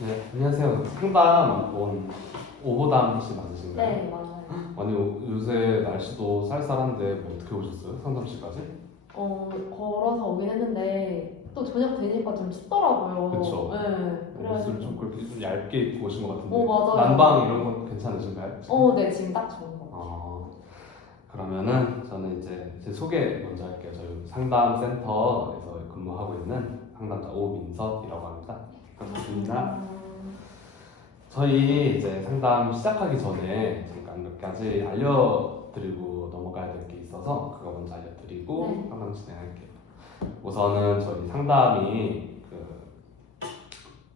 네, 안녕하세요. 상담 온 오보담 씨 맞으신가요? 네, 맞아요. 아니 요새 날씨도 쌀쌀한데 뭐 어떻게 오셨어요? 상담실까지? 걸어서 오긴 했는데 또 저녁 되니까 좀 춥더라고요. 그쵸. 네, 옷을 좀 그렇게 좀 얇게 입고 오신 것 같은데 맞아요. 난방 이런 건 괜찮으신가요? 지금? 네, 지금 딱 좋은 거. 그러면은 저는 이제 제 소개 먼저 할게요. 저희 상담센터에서 근무하고 있는 상담자 오민석이라고 합니다. 반갑습니다. 저희 이제 상담 시작하기 전에 잠깐 몇 가지 알려드리고 넘어가야 될 게 있어서 그거 먼저 알려드리고 네. 상담 진행할게요. 우선은 저희 상담이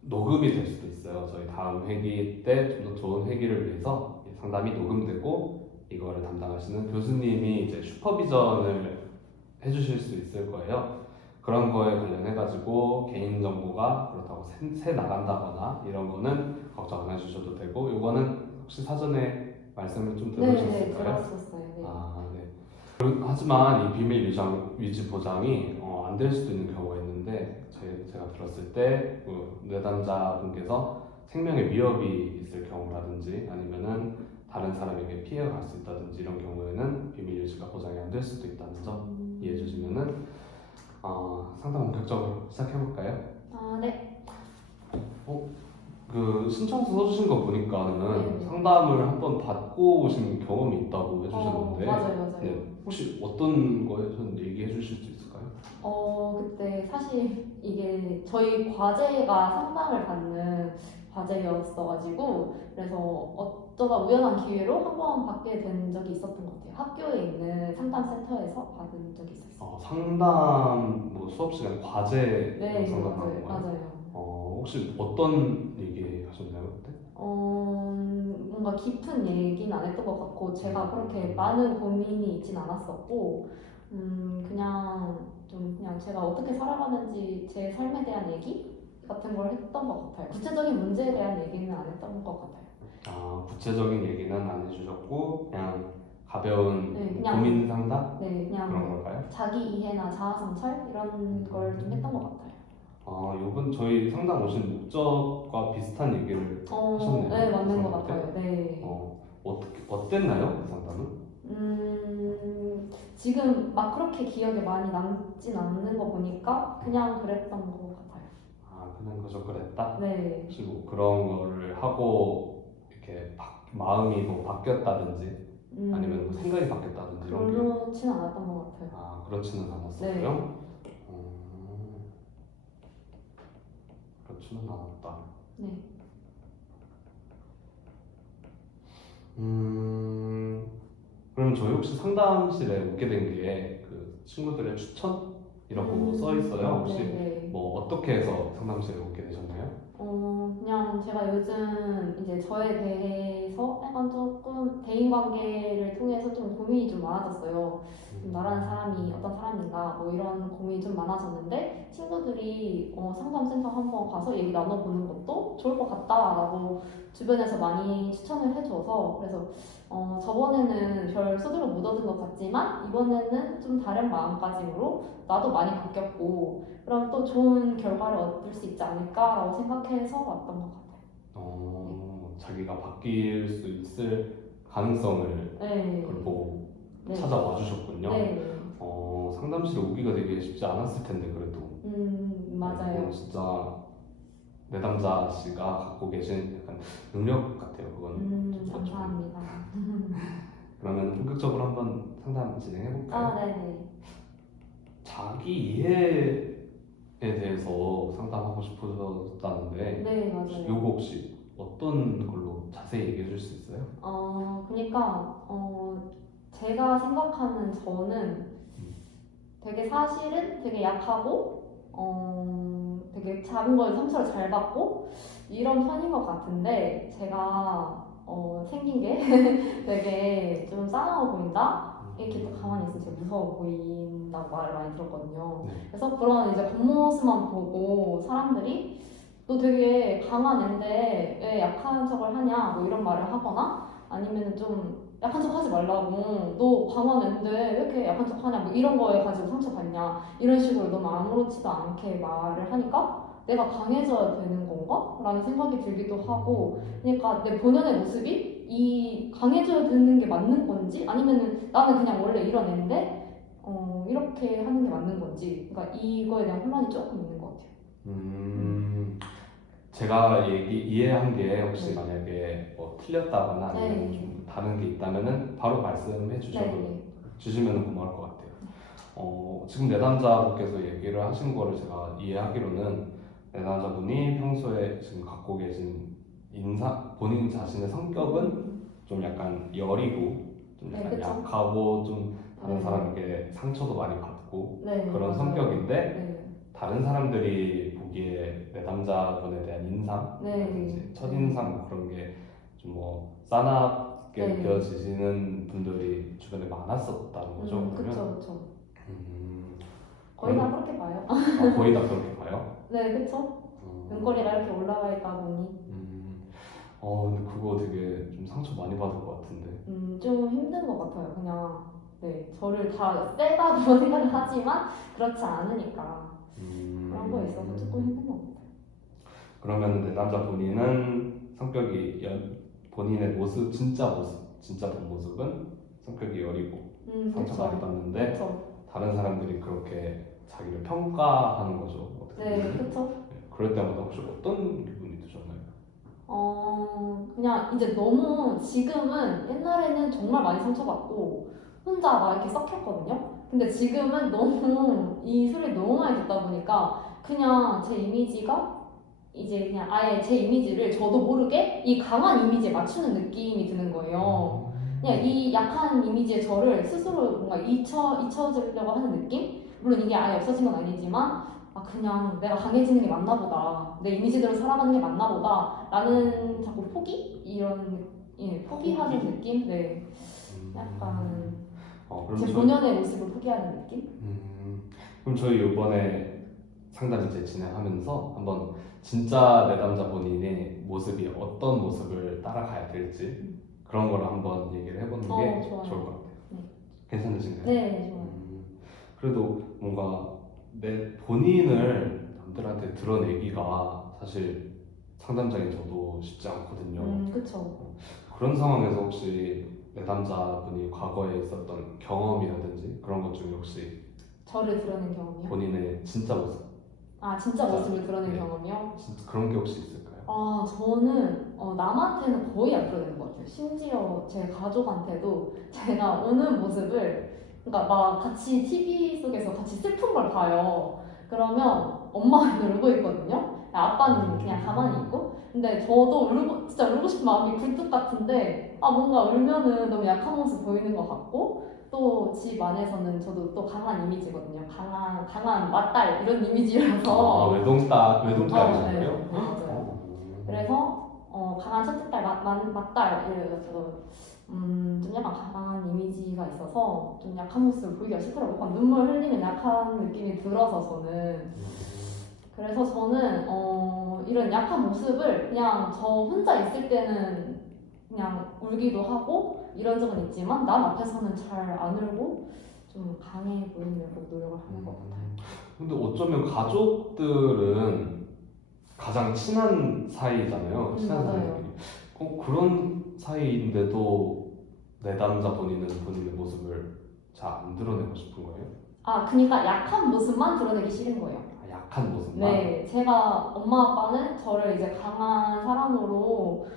녹음이 될 수도 있어요. 저희 다음 회기 때 좀 더 좋은 회기를 위해서 이 상담이 녹음되고 이거를 담당하시는 교수님이 이제 슈퍼비전을 해주실 수 있을 거예요. 그런 거에 관련해가지고 개인정보가 그렇다고 새 나간다거나 이런 거는 걱정 안 해주셔도 되고, 이거는 혹시 사전에 말씀을 좀 네, 들으셨을까요? 들었었어요. 네. 네. 하지만 이 비밀 유지 보장이 안 될 수도 있는 경우가 있는데, 제가 들었을 때 내담자분께서 생명에 위협이 있을 경우라든지 아니면은 다른 사람에게 피해가 갈 수 있다든지 이런 경우에는 비밀 유지가 보장이 안 될 수도 있다는 점 이해해 주시면은 상담 본격적으로 시작해 볼까요? 네. 그 신청서 써주신 거 보니까는 네. 상담을 한번 받고 오신 경험이 있다고 해주셨는데 맞아요. 네, 혹시 어떤 거에 좀 얘기해 주실 수 있을까요? 그때 사실 이게 저희 과제가 상담을 받는 과제였어가지고 그래서 어쩌다 우연한 기회로 한 번 받게 된 적이 있었던 것 같아요. 학교에 있는 상담센터에서 받은 적이 있었어요. 상담 뭐 수업 시간 과제 네, 상담하는 거예요? 맞아요. 혹시 어떤 얘기 하셨나요 그때? 뭔가 깊은 얘기는 안 했던 것 같고 제가 그렇게 많은 고민이 있진 않았었고 그냥 그냥 제가 어떻게 살아가는지 제 삶에 대한 얘기 같은 걸 했던 것 같아요. 구체적인 문제에 대한 얘기는 안 했던 것 같아요. 구체적인 얘기는 안 해주셨고 그냥 가벼운 네, 그냥 고민 상담? 네, 그런 그냥 걸까요? 자기 이해나 자아 성찰 이런 걸 좀 했던 것 같아요. 이번 저희 상담 오신 목적과 비슷한 얘기를 하셨네요. 네, 맞는 것 상담 때. 같아요. 네. 어땠나요 그 상담은? 지금 막 그렇게 기억에 많이 남진 않는 거 보니까 그냥 그랬던 것 같아요. 그냥 그저 그랬다? 네. 혹시 뭐 그런 거를 하고 이렇게 마음이 뭐 바뀌었다든지 아니면 뭐 생각이 바뀌었다든지 이런 게 그렇지는 않았던 것 같아요. 그렇지는 않았었고요. 네. 그렇지는 않았다. 네. 그럼 저희 혹시 상담실에 오게 된 게 그 친구들의 추천이라고 써 있어요. 혹시 네. 뭐 어떻게 해서 상담실에 오게 되셨나요? 그냥 제가 요즘 이제 저에 대해서 약간 조금 대인관계를 통해서 좀 고민이 좀 많아졌어요. 나라는 사람이 어떤 사람인가 뭐 이런 고민이 좀 많아졌는데 친구들이 상담센터 한번 가서 얘기 나눠보는 것도 좋을 것 같다라고 주변에서 많이 추천을 해줘서 그래서 저번에는 별 소주로 묻어든 것 같지만 이번에는 좀 다른 마음가짐으로 나도 많이 바뀌었고 그럼 또 좋은 결과를 얻을 수 있지 않을까라고 생각해서 왔던 것 같아요. 자기가 바뀔 수 있을 가능성을 그걸 보고 찾아와 주셨군요. 네. 상담실에 오기가 되게 쉽지 않았을 텐데 그래도. 맞아요. 진짜 내담자 씨가 갖고 계신 약간 능력 같아요. 그건. 감사합니다. 그러면 본격적으로 한번 상담 진행해 볼까요? 네네. 자기 이해에 대해서 상담하고 싶으셨다는데 네, 맞아요. 요거 혹시 어떤 걸로 자세히 얘기해 줄 수 있어요? 그러니까 제가 생각하는 저는 되게 사실은 되게 약하고 되게 작은 거에 상처를 잘 받고 이런 편인 것 같은데 제가 생긴 게 되게 좀 싸나워 보인다? 이렇게 또 가만히 있으면 되게 무서워 보인다고 말을 많이 들었거든요. 그래서 그런 이제 겉모습만 보고 사람들이 너 되게 강한 앤데 왜 약한 척을 하냐 뭐 이런 말을 하거나 아니면 좀 약한 척 하지 말라고. 너 강한 앤데 왜 이렇게 약한 척 하냐. 뭐 이런 거에 가지고 상처받냐. 이런 식으로 너무 아무렇지도 않게 말을 하니까 내가 강해져야 되는 건가? 라는 생각이 들기도 하고. 그러니까 내 본연의 모습이 이 강해져야 되는 게 맞는 건지 아니면은 나는 그냥 원래 이런 앤데 이렇게 하는 게 맞는 건지. 그러니까 이거에 대한 혼란이 조금 있는 것 같아요. 제가 이해한 게 혹시 네. 만약에 뭐 틀렸다거나 아니면 네. 좀 다른 게 있다면은 바로 말씀해 네. 주시면 고마울 것 같아요. 지금 내담자분께서 얘기를 하신 거를 제가 이해하기로는 내담자분이 평소에 지금 갖고 계신 본인 자신의 성격은 좀 약간 여리고 좀 네, 약간 그쵸. 약하고 좀 다른 네. 사람에게 상처도 많이 받고 네, 그런 맞아요. 성격인데 네. 다른 사람들이 보기에 내담자분에 대한 인상이라든지 네. 첫인상 뭐 그런 게 좀 뭐 싸납게 네. 느껴지시는 분들이 주변에 많았었다는 거죠. 그러면 그쵸. 음, 거의 다 그렇게 봐요. 거의 다 그렇게 봐요. 네, 그쵸. 눈꼬리가 이렇게 올라와 있다 보니. 근데 그거 되게 좀 상처 많이 받을 것 같은데. 좀 힘든 것 같아요. 그냥, 네, 저를 다 세다고 생각을 하지만 그렇지 않으니까. 그런 거에 있어서 조금 힘든 것 같아요. 그러면 내담자 본인은 성격이 본인의 모습, 진짜 본 모습은 성격이 여리고 상처 그쵸. 많이 받는데 그쵸. 다른 사람들이 그렇게 자기를 평가하는 거죠. 어떻게 네, 보면. 그쵸. 그럴 때마다 혹시 어떤 기분이 드셨나요? 그냥 이제 너무 지금은 옛날에는 정말 많이 상처받고 혼자 막 이렇게 썩혔거든요. 근데 지금은 너무 이 소리를 너무 많이 듣다 보니까 그냥 제 이미지가 이제 그냥 아예 제 이미지를 저도 모르게 이 강한 이미지에 맞추는 느낌이 드는 거예요. 그냥 이 약한 이미지의 저를 스스로 뭔가 잊혀지려고 하는 느낌? 물론 이게 아예 없어진 건 아니지만 그냥 내가 강해지는 게 맞나 보다. 내 이미지대로 살아가는 게 맞나 보다. 라는 자꾸 포기하는 느낌? 네. 약간 그럼 제 본연의 모습을 포기하는 느낌? 그럼 저희 이번에 상담 이제 진행하면서 한번 진짜 내담자 본인의 모습이 어떤 모습을 따라가야 될지 그런 거를 한번 얘기를 해보는 게 좋아요. 좋을 것 같아요. 네. 괜찮으신가요? 네, 좋아요. 그래도 뭔가 내 본인을 남들한테 드러내기가 사실 상담자인 저도 쉽지 않거든요. 그쵸. 그런 상황에서 혹시 내담자분이 과거에 있었던 경험이라든지 그런 것 중에 혹시 저를 드러낸 경험이요? 본인의 진짜 모습, 진짜 모습을 드러낸 네. 경험이요? 진짜 그런 게 혹시 있을까요? 저는 남한테는 거의 안 드러내는 것 같아요. 심지어 제 가족한테도 제가 우는 모습을, 그러니까 막 같이 TV 속에서 같이 슬픈 걸 봐요. 그러면 엄마는 울고 있거든요. 아빠는 그냥 가만히 있고. 근데 저도 진짜 울고 싶은 마음이 굴뚝 같은데, 뭔가 울면은 너무 약한 모습 보이는 것 같고, 또 집 안에서는 저도 또 강한 이미지거든요. 강한 맏딸 이런 이미지라서. 외동딸이신 네, 거예요? 맞아요. 그래서 강한 첫째 딸, 맏딸 이래가지고 좀 약간 강한 이미지가 있어서 좀 약한 모습을 보이기가 싫더라고요. 약간 눈물 흘리면 약한 느낌이 들어서 저는. 그래서 저는 이런 약한 모습을 그냥 저 혼자 있을 때는 그냥 울기도 하고 이런 적은 있지만 남 앞에서는 잘 안 울고 좀 강해 보이려고 노력을 하는 것 같아요. 근데 어쩌면 가족들은 가장 친한 사이잖아요. 친한 맞아요. 사이들이. 그런 사이인데도 내담자 본인은 본인의 모습을 잘 안 드러내고 싶은 거예요? 그러니까 약한 모습만 드러내기 싫은 거예요. 약한 모습만? 네, 제가 엄마 아빠는 저를 이제 강한 사람으로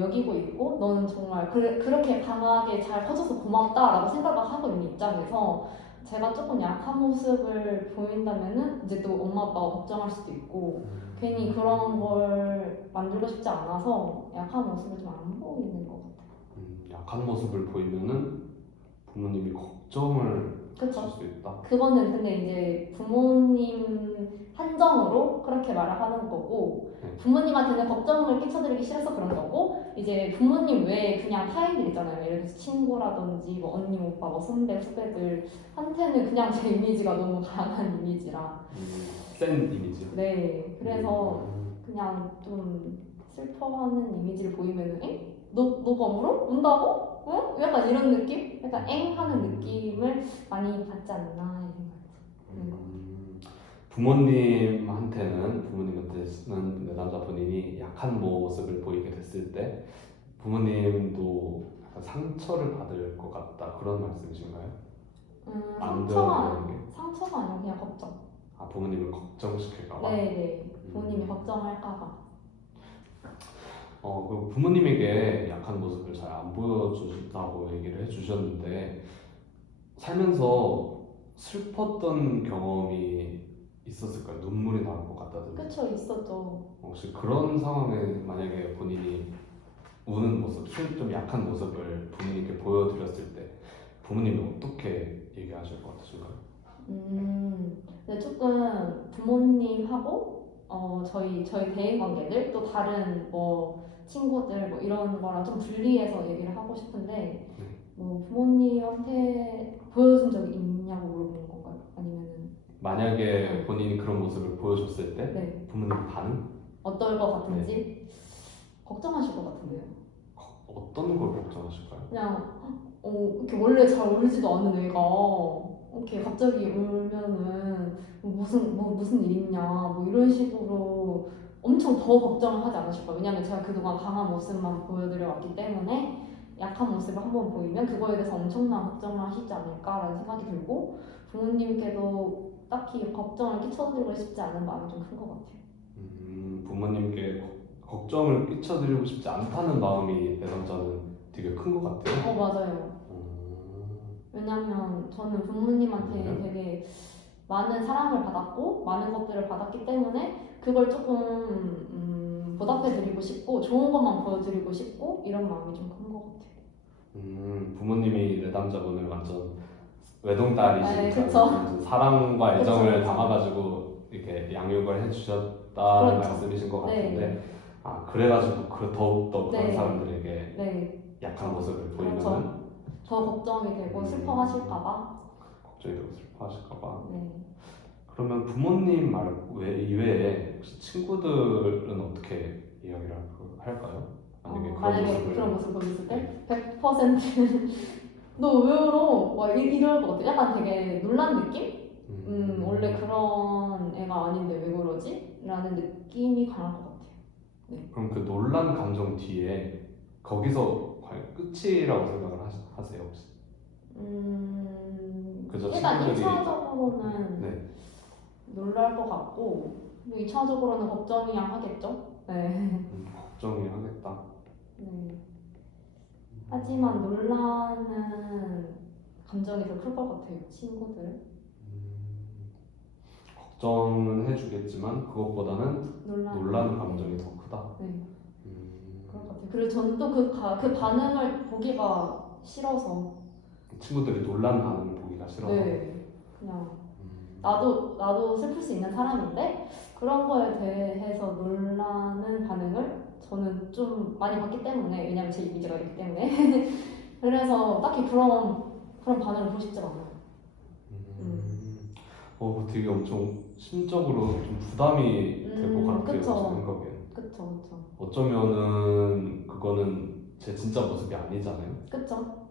여기고 있고 너는 정말 그렇게 강하게 잘 커져서 고맙다라고 생각을 하고 있는 입장에서 제가 조금 약한 모습을 보인다면은 이제 또 엄마 아빠가 걱정할 수도 있고 괜히 그런 걸 만들고 싶지 않아서 약한 모습을 좀 안 보이는 것 같아요. 약한 모습을 보이면은 부모님이 걱정을 그쵸? 하실 수 있다. 그거는 근데 이제 부모님 한정으로 그렇게 말을 하는 거고 부모님한테는 걱정을 끼쳐드리기 싫어서 그런 거고 이제 부모님 외에 그냥 타인들 있잖아요. 예를 들어서 친구라든지 뭐 언니, 오빠, 뭐 선배, 후배들한테는 그냥 제 이미지가 너무 강한 이미지라 센 이미지. 네, 그래서 그냥 좀 슬퍼하는 이미지를 보이면은 너가 울어? 운다고? 어? 약간 이런 느낌? 약간 엥 하는 느낌을 많이 받지 않나 이 생각이 드는 것 같아요. 부모님한테는 내담자 본인이 약한 모습을 보이게 됐을 때 부모님도 약간 상처를 받을 것 같다 그런 말씀이신가요? 안 들어주는 게? 상처가 아니고 그냥 걱정. 아 부모님을 걱정시킬까 봐? 네네. 부모님이 걱정할까봐. 그 부모님에게 약한 모습을 잘 안 보여주신다고 얘기를 해주셨는데 살면서 슬펐던 경험이 있었을까요? 눈물이 나올 것 같다든지 그쵸, 있었죠. 혹시 그런 상황에 만약에 본인이 우는 모습, 좀 약한 모습을 부모님께 보여드렸을 때 부모님이 어떻게 얘기하실 것 같으신가요? 근데 조금 부모님하고 저희 대인 관계들 또 다른 뭐 친구들 뭐 이런 거랑 좀 분리해서 얘기를 하고 싶은데 네. 뭐 부모님한테 보여준 적이 있냐고 물어보는 건가요? 아니면은 만약에 본인이 그런 모습을 보여줬을 때 네 부모님 반응? 어떨 것 같은지 걱정하실 것 같은데요. 어떤 걸 걱정하실까요? 그냥 이렇게 원래 잘 울지도 않은 애가 이렇게 갑자기 울면은 무슨 일 있냐 뭐 이런 식으로 엄청 더 걱정을 하지 않으실까. 왜냐면 제가 그동안 강한 모습만 보여드려 왔기 때문에 약한 모습을 한번 보이면 그거에 대해서 엄청난 걱정을 하시지 않을까라는 생각이 들고 부모님께도 딱히 걱정을 끼쳐드리고 싶지 않은 마음이 좀 큰 것 같아요. 부모님께 걱정을 끼쳐드리고 싶지 않다는 마음이 내담자는 되게 큰 것 같아요. 맞아요. 왜냐면 저는 부모님한테 왜냐면? 되게 많은 사랑을 받았고 많은 것들을 받았기 때문에 그걸 조금 보답해드리고 싶고 좋은 것만 보여드리고 싶고 이런 마음이 좀 큰 것 같아요. 부모님이 내담자분을 완전 네, 외동딸이시니까 그쵸. 완전 사랑과 그쵸, 애정을 그쵸. 담아가지고 이렇게 양육을 해주셨다는 그렇죠. 말씀이신 것 같은데 네, 그래가지고 더욱더 그런 네. 사람들에게 네, 약한 모습을 보이면 그렇죠. 더 걱정이 되고 슬퍼하실까봐. 걱정이 되고 슬퍼하실까봐. 네. 그러면 부모님 말 이외에 혹시 친구들은 어떻게 이야기를 할까요? 만약에 그런 만약에 모습을 그런 모습 보였을 때 100% 너 왜 울어? 막 이럴 것 같아. 약간 되게 놀란 느낌? 원래 그런 애가 아닌데 왜 그러지? 라는 느낌이 강할 것 같아요. 그럼 그 놀란 감정 뒤에 거기서 과연 끝이라고 생각을 하세요 혹시? 그저 일단 친구들이 1차적으로는 네. 놀랄 것 같고 2차적으로는 걱정이야 하겠죠? 네. 걱정이 하겠다. 네. 하지만 놀라는 감정이 더 클 것 같아요. 친구들. 걱정은 해주겠지만 그것보다는 놀라는 감정이 네. 더 크다. 네. 그럴 것 같아요. 그리고 저는 또 그 반응을 보기가 싫어서. 친구들이 놀란 반응을 보기가 싫어서. 네. 그냥 나도 슬플 수 있는 사람인데 그런 거에 대해서 놀라는 반응을 저는 좀 많이 받기 때문에 왜냐면 제 이미지가 있기 때문에 그래서 딱히 그런 반응을 보고 싶지 않아요. 되게 엄청 심적으로 좀 부담이 될 것 같아요. 제 그쵸. 생각엔. 그쵸. 어쩌면은 그거는 제 진짜 모습이 아니잖아요. 그쵸.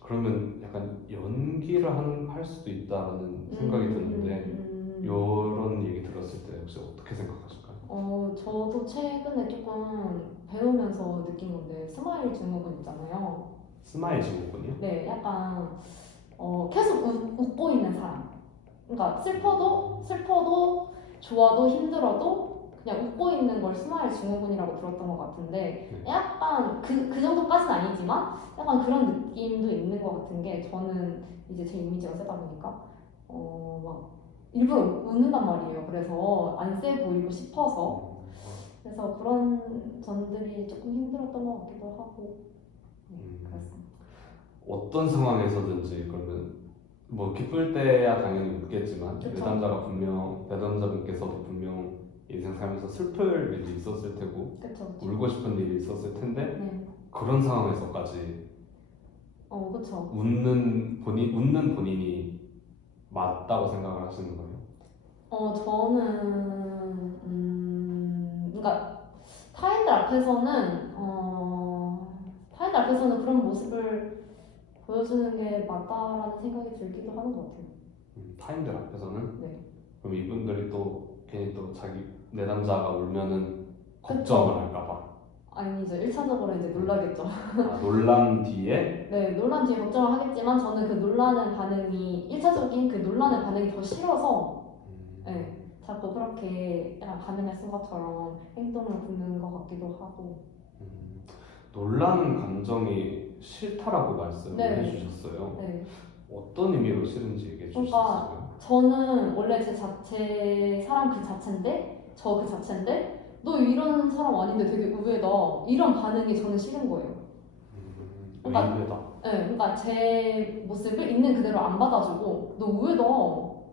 그러면 약간 연기를 할 수도 있다라는 생각이 드는데 이런 얘기 들었을 때 혹시 어떻게 생각하실까요? 저도 최근에 조금 배우면서 느낀 건데 스마일 증후군 있잖아요. 스마일 증후군이요? 네, 약간 계속 웃고 있는 사람. 그러니까 슬퍼도 좋아도 힘들어도 그냥 웃고 있는 걸 스마일 증후군이라고 들었던 것 같은데 약간 그 정도까지는 아니지만 약간 그런 느낌도 있는 것 같은 게 저는 이제 제 이미지가 세다 보니까 막 일부러 웃는단 말이에요. 그래서 안 세 보이고 싶어서 그래서 그런 점들이 조금 힘들었던 것 같기도 하고 그랬습니다. 어떤 상황에서든지 그러면 뭐 기쁠 때야 당연히 웃겠지만 그쵸. 내담자분께서도 분명 인생 살면서 슬플 일이 있었을 테고 그쵸. 울고 싶은 일이 있었을 텐데 네. 그런 상황에서까지 그쵸. 웃는 본인이 맞다고 생각을 하시는 거예요? 저는 그러니까 타인들 앞에서는 앞에서는 그런 모습을 보여주는 게 맞다라는 생각이 들기도 하는 것 같아요. 타인들 앞에서는 네. 그럼 이분들이 또 괜히 또 자기 내담자가 울면은 걱정을 할까봐 아니죠. 1차적으로 이제 놀라겠죠. 논란 뒤에 네, 논란 뒤에 걱정을 하겠지만 저는 그 논란의 반응이 1차적인 그 논란의 반응이 더 싫어서 네, 자꾸 그렇게 약간 가면을 쓴 것처럼 행동을 부는 것 같기도 하고. 놀라는 감정이 싫다라고 말씀을 네. 해주셨어요. 네. 어떤 의미로 싫은지 얘기해 주실 수 그러니까 있어요? 저는 원래 제 사람 그 자체인데 저 그 자체인데 너 이런 사람 아닌데 되게 의외다 이런 반응이 저는 싫은 거예요. 그러니까- 의외다. 네, 그러니까 제 모습을 있는 그대로 안 받아주고 너 의외다.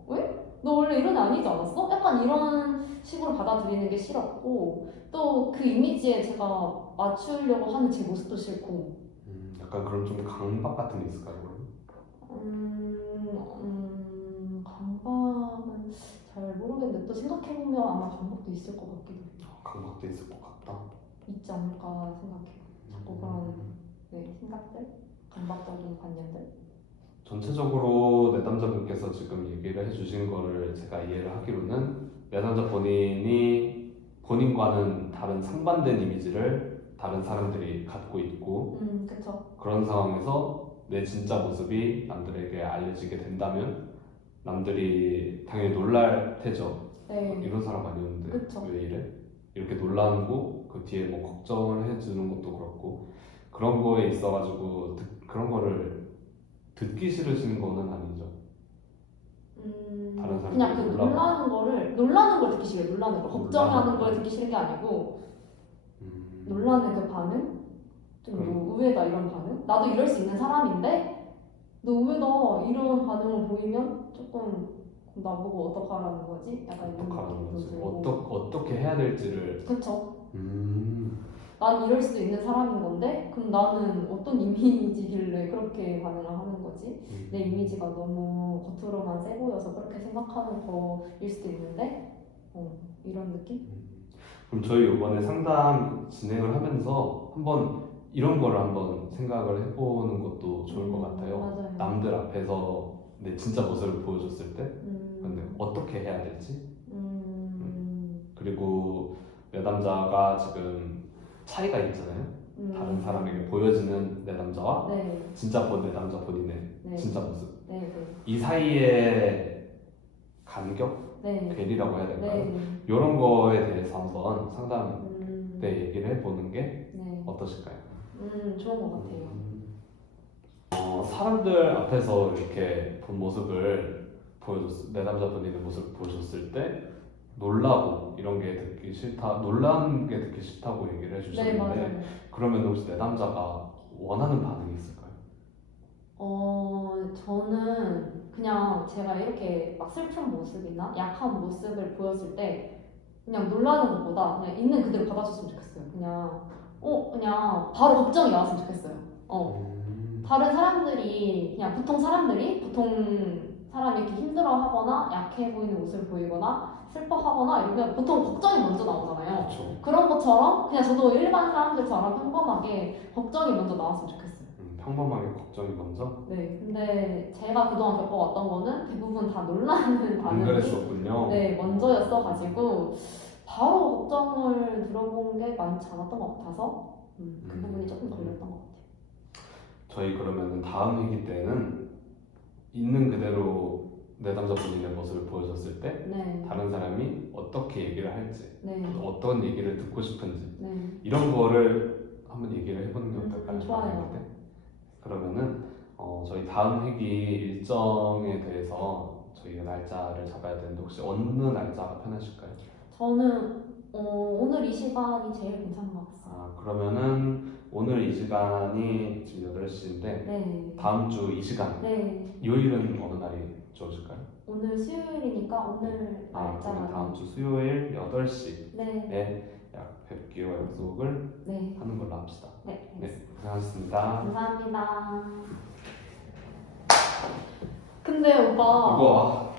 왜? 너 원래 이런 애 아니지 않았어? 약간 이런 식으로 받아들이는 게 싫었고 또 그 이미지에 제가 맞추려고 하는 제 모습도 싫고 약간 그런 좀 강박 같은 게 있을까요? 그럼? 강박은 잘 모르겠는데 또 생각해보면 아마 강박도 있을 것 같기도 해요. 강박도 있을 것 같다. 있지 않을까 생각해요. 자꾸 그런 네, 생각들, 강박적인 관념들. 전체적으로 내담자분께서 지금 얘기를 해주신 거를 제가 이해를 하기로는 내담자 본인이 본인과는 다른 상반된 이미지를 다른 사람들이 갖고 있고 그쵸. 그런 상황에서 내 진짜 모습이 남들에게 알려지게 된다면 남들이 당연히 놀랄 테죠. 네, 이런 사람 아니었는데 그쵸. 왜 이래? 이렇게 놀라고 그 뒤에 뭐 걱정을 해주는 것도 그렇고 그런 거에 있어가지고 그런 거를 듣기 싫으신 거는 아니죠. 다른 사람들이 그냥 그 놀라는 걸 듣기 싫어요. 놀라는 걸. 걱정하는 놀라는 걸 듣기 싫은 게 아니고 음, 놀라는 그 반응? 좀 뭐 의외다 이런 반응? 나도 이럴 수 있는 사람인데 너 의외다 이런 반응을 보이면 조금 나보고 어떡하라는 거지? 약간 이런 어떡하라는 느낌도 거지? 들고 어떻게 해야 될지를 그쵸? 음, 난 이럴 수 있는 사람인 건데 그럼 나는 어떤 이미지길래 그렇게 반응을 하는 거지? 내 이미지가 너무 겉으로만 세 보여서 그렇게 생각하는 거일 수도 있는데 이런 느낌? 그럼 저희 이번에 상담 진행을 하면서 한번 이런 거를 한번 생각을 해보는 것도 좋을 것 같아요. 맞아요. 남들 앞에서 내 진짜 모습을 보여줬을 때 근데 음, 어떻게 해야 될지 음, 그리고 내담자가 지금 차이가 있잖아요. 다른 사람에게 보여지는 내담자와 네, 진짜 내담자 본인의 네, 진짜 모습 네, 네, 이 사이의 간격? 네, 괴리라고 해야 될까요? 네, 이런 거에 대해서 한번 상담 음, 때 얘기를 해보는 게 네, 어떠실까요? 좋은 것 같아요. 사람들 앞에서 이렇게 본 모습을 내담자 본인의 모습을 보여줬을 때 놀라고 이런 게 듣기 싫다, 놀라는 게 듣기 싫다고 얘기를 네, 해주셨는데 맞아요. 그러면 혹시 내담자가 원하는 반응이 있을까요? 저는 그냥 제가 이렇게 막 슬픈 모습이나 약한 모습을 보였을 때 그냥 놀라는 것보다 그냥 있는 그대로 받아줬으면 좋겠어요. 그냥 바로 걱정이 나왔으면 좋겠어요. 다른 사람들이 그냥 보통 사람이 이렇게 힘들어하거나 약해 보이는 모습을 보이거나 슬퍼하거나 이러면 보통 걱정이 먼저 나오잖아요. 그렇죠. 그런 것처럼 그냥 저도 일반 사람들처럼 평범하게 걱정이 먼저 나왔으면 좋겠어요. 평범하게 걱정이 먼저? 네, 근데 제가 그동안 겪어왔던 거는 대부분 다 놀라는 안 반응이 그랬었군요. 네, 먼저였어가지고 바로 걱정을 들어본 게 많지 않았던 것 같아서 그 부분이 조금 걸렸던 것 같아요. 저희 그러면 다음 회기 때는 있는 그대로 내담자 본인의 모습을 보여줬을 때 네, 다른 사람이 어떻게 얘기를 할지 네, 어떤 얘기를 듣고 싶은지 네, 이런 거를 한번 얘기를 해보는 게 어떨까요? 좋아요. 다음 회기 때? 그러면은 저희 다음 회기 일정에 대해서 저희가 날짜를 잡아야 되는데 혹시 어느 날짜가 편하실까요? 저는 오늘 이 시간이 제일 괜찮은 것 같아요. 그러면은 오늘 이 시간이 지금 8시인데 네, 다음 주 이 시간 네, 요일은 어느 날이 좋으실까요? 오늘 수요일이니까 오늘 그러면 날짜가 다음 주 수요일 8시에 네, 뵙기로 약속을 네, 하는 걸로 합시다. 네, 네, 고생하셨습니다. 감사합니다. 근데 오빠 이거